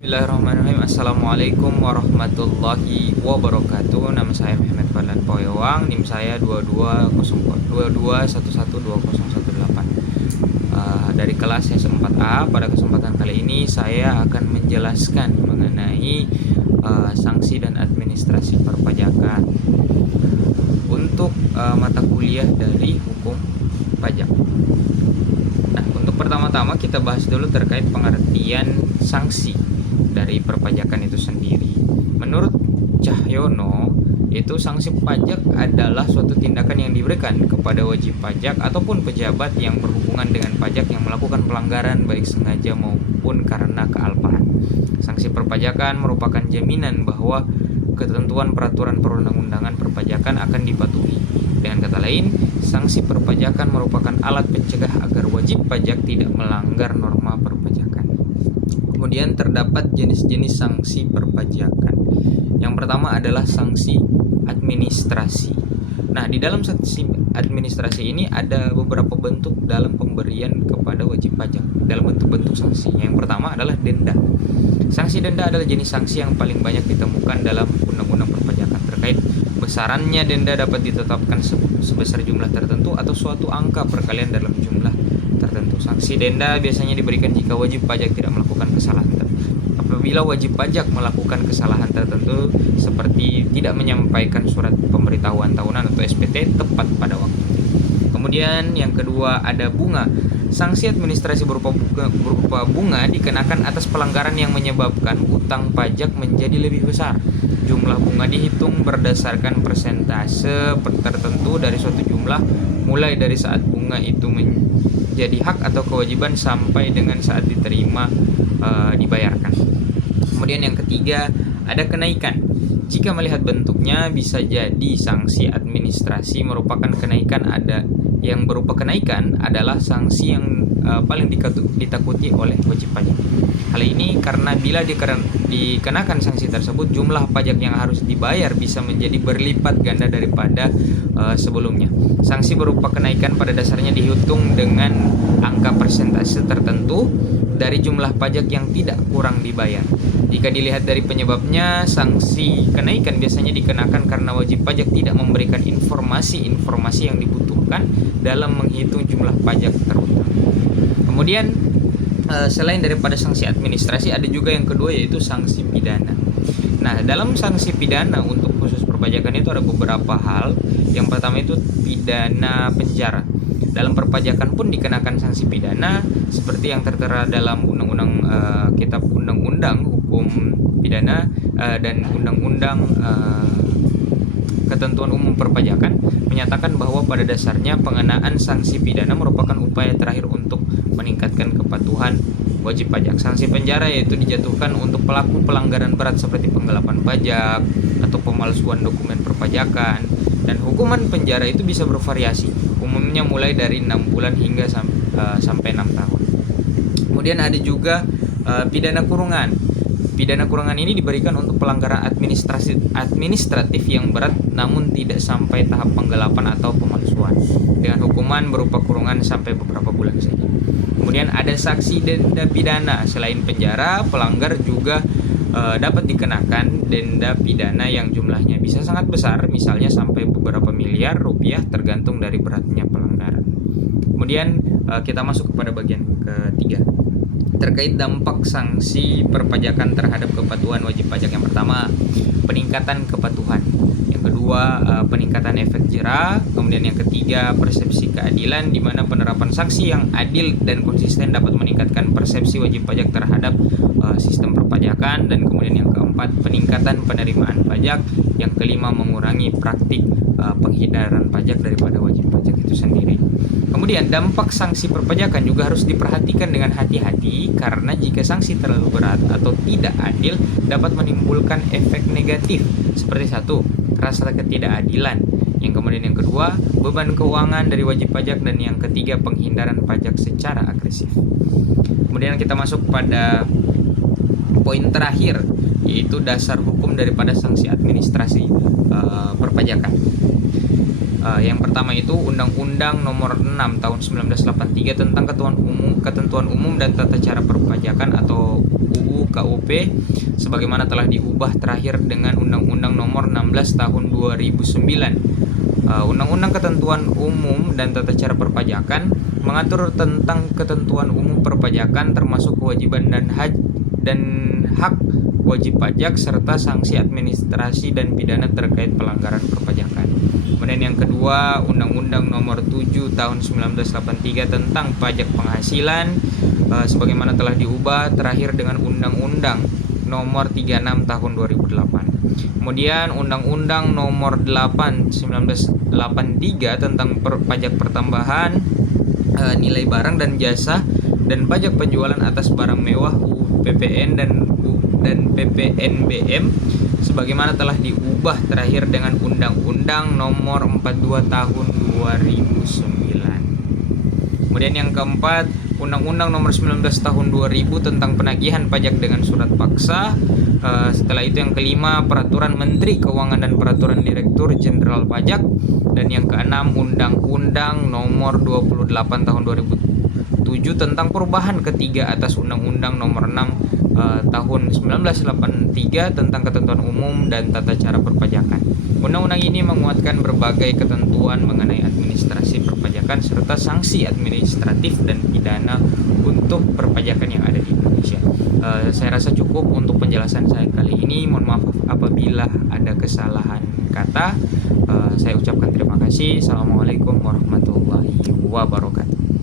Bismillahirrahmanirrahim. Assalamualaikum warahmatullahi wabarakatuh. Nama saya Muhammad Fadlan Poyewang. NIM saya 2211120118. Dari kelas S4A. Pada kesempatan kali ini saya akan menjelaskan mengenai sanksi dan administrasi perpajakan untuk mata kuliah dari hukum pajak. Nah, untuk pertama-tama kita bahas dulu terkait pengertian sanksi dari perpajakan itu sendiri. Menurut Cahyono, itu sanksi pajak adalah suatu tindakan yang diberikan kepada wajib pajak ataupun pejabat yang berhubungan dengan pajak yang melakukan pelanggaran baik sengaja maupun karena kealpaan. Sanksi perpajakan merupakan jaminan bahwa ketentuan peraturan perundang-undangan perpajakan akan dipatuhi. Dengan kata lain, sanksi perpajakan merupakan alat pencegah agar wajib pajak tidak melanggar norma perpajakan. Kemudian terdapat jenis-jenis sanksi perpajakan. Yang pertama adalah sanksi administrasi. Nah, di dalam sanksi administrasi ini ada beberapa bentuk dalam pemberian kepada wajib pajak dalam bentuk-bentuk sanksi. Yang pertama adalah denda. Sanksi denda adalah jenis sanksi yang paling banyak ditemukan dalam undang-undang perpajakan. Terkait besarannya, denda dapat ditetapkan sebesar jumlah tertentu atau suatu angka perkalian dalam jumlah tertentu. Sanksi denda biasanya diberikan jika wajib pajak tidak melakukan kesalahan. Apabila wajib pajak melakukan kesalahan tertentu seperti tidak menyampaikan surat pemberitahuan tahunan atau SPT tepat pada waktu. Kemudian yang kedua ada bunga. Sanksi administrasi berupa bunga dikenakan atas pelanggaran yang menyebabkan utang pajak menjadi lebih besar. Jumlah bunga dihitung berdasarkan persentase tertentu dari suatu jumlah, mulai dari saat bunga itu menjadi hak atau kewajiban sampai dengan saat diterima dibayarkan. Kemudian yang ketiga ada kenaikan. Jika melihat bentuknya bisa jadi sanksi administrasi merupakan kenaikan. Ada yang berupa kenaikan adalah sanksi yang paling ditakuti oleh wajib pajak. Hal ini karena bila dikenakan sanksi tersebut, jumlah pajak yang harus dibayar bisa menjadi berlipat ganda daripada sebelumnya. Sanksi berupa kenaikan pada dasarnya dihitung dengan angka persentase tertentu dari jumlah pajak yang tidak kurang dibayar. Jika dilihat dari penyebabnya, sanksi kenaikan biasanya dikenakan karena wajib pajak tidak memberikan informasi yang dibutuhkan dalam menghitung jumlah pajak terutang. Kemudian selain daripada sanksi administrasi, ada juga yang kedua yaitu sanksi pidana. Nah, dalam sanksi pidana untuk khusus perpajakan itu ada beberapa hal. Yang pertama itu pidana penjara. Dalam perpajakan pun dikenakan sanksi pidana seperti yang tertera dalam undang-undang kitab undang-undang hukum pidana dan undang-undang ketentuan umum perpajakan menyatakan bahwa pada dasarnya pengenaan sanksi pidana merupakan upaya terakhir untuk meningkatkan kepatuhan wajib pajak. Sanksi penjara yaitu dijatuhkan untuk pelaku pelanggaran berat seperti penggelapan pajak atau pemalsuan dokumen perpajakan, dan hukuman penjara itu bisa bervariasi, umumnya mulai dari 6 bulan hingga sampai 6 tahun. Kemudian ada juga pidana kurungan. Pidana kurungan ini diberikan untuk pelanggaran administratif yang berat namun tidak sampai tahap penggelapan atau pemalsuan, dengan hukuman berupa kurungan sampai beberapa bulan saja. Kemudian ada sanksi denda pidana. Selain penjara, pelanggar juga dapat dikenakan denda pidana yang jumlahnya bisa sangat besar, misalnya sampai beberapa miliar rupiah tergantung dari beratnya pelanggaran. Kemudian kita masuk kepada bagian ketiga terkait dampak sanksi perpajakan terhadap kepatuhan wajib pajak. Yang pertama, peningkatan kepatuhan. Yang kedua, peningkatan efek jera. Kemudian yang ketiga, persepsi keadilan, di mana penerapan sanksi yang adil dan konsisten dapat meningkatkan persepsi wajib pajak terhadap sistem perpajakan. Dan kemudian yang keempat, peningkatan penerimaan pajak. Yang kelima, mengurangi praktik penghindaran pajak daripada wajib pajak itu sendiri. Kemudian dampak sanksi perpajakan juga harus diperhatikan dengan hati-hati, karena jika sanksi terlalu berat atau tidak adil dapat menimbulkan efek negatif seperti satu, rasa ketidakadilan. Yang kemudian yang kedua, beban keuangan dari wajib pajak, dan yang ketiga, penghindaran pajak secara agresif. Kemudian kita masuk pada poin terakhir, yaitu dasar hukum daripada sanksi administrasi perpajakan. Yang pertama itu Undang-Undang Nomor 6 Tahun 1983 tentang Ketentuan Umum dan Tata Cara Perpajakan atau UU KUP sebagaimana telah diubah terakhir dengan Undang-Undang Nomor 16 Tahun 2009. Undang-Undang Ketentuan Umum dan Tata Cara Perpajakan mengatur tentang ketentuan umum perpajakan termasuk kewajiban dan hak wajib pajak serta sanksi administrasi dan pidana terkait pelanggaran perpajakan. Kemudian yang kedua, Undang-Undang Nomor 7 Tahun 1983 tentang pajak penghasilan sebagaimana telah diubah terakhir dengan Undang-Undang Nomor 36 Tahun 2008. Kemudian Undang-Undang Nomor 8 1983 tentang pajak pertambahan nilai barang dan jasa dan pajak penjualan atas barang mewah UPPN dan PPNBM sebagaimana telah diubah terakhir dengan Undang-Undang Nomor 42 Tahun 2009. Kemudian yang keempat, Undang-Undang Nomor 19 Tahun 2000 tentang penagihan pajak dengan surat paksa. Setelah itu yang kelima, Peraturan Menteri Keuangan dan Peraturan Direktur Jenderal Pajak. Dan yang keenam, Undang-Undang Nomor 28 Tahun 2007 tentang perubahan ketiga atas Undang-Undang Nomor 6 Tahun 1983 tentang ketentuan umum dan tata cara perpajakan. Undang-undang ini menguatkan berbagai ketentuan mengenai administrasi perpajakan serta sanksi administratif dan pidana untuk perpajakan yang ada di Indonesia. Saya rasa cukup untuk penjelasan saya kali ini. Mohon maaf apabila ada kesalahan kata. Saya ucapkan terima kasih. Assalamualaikum warahmatullahi wabarakatuh.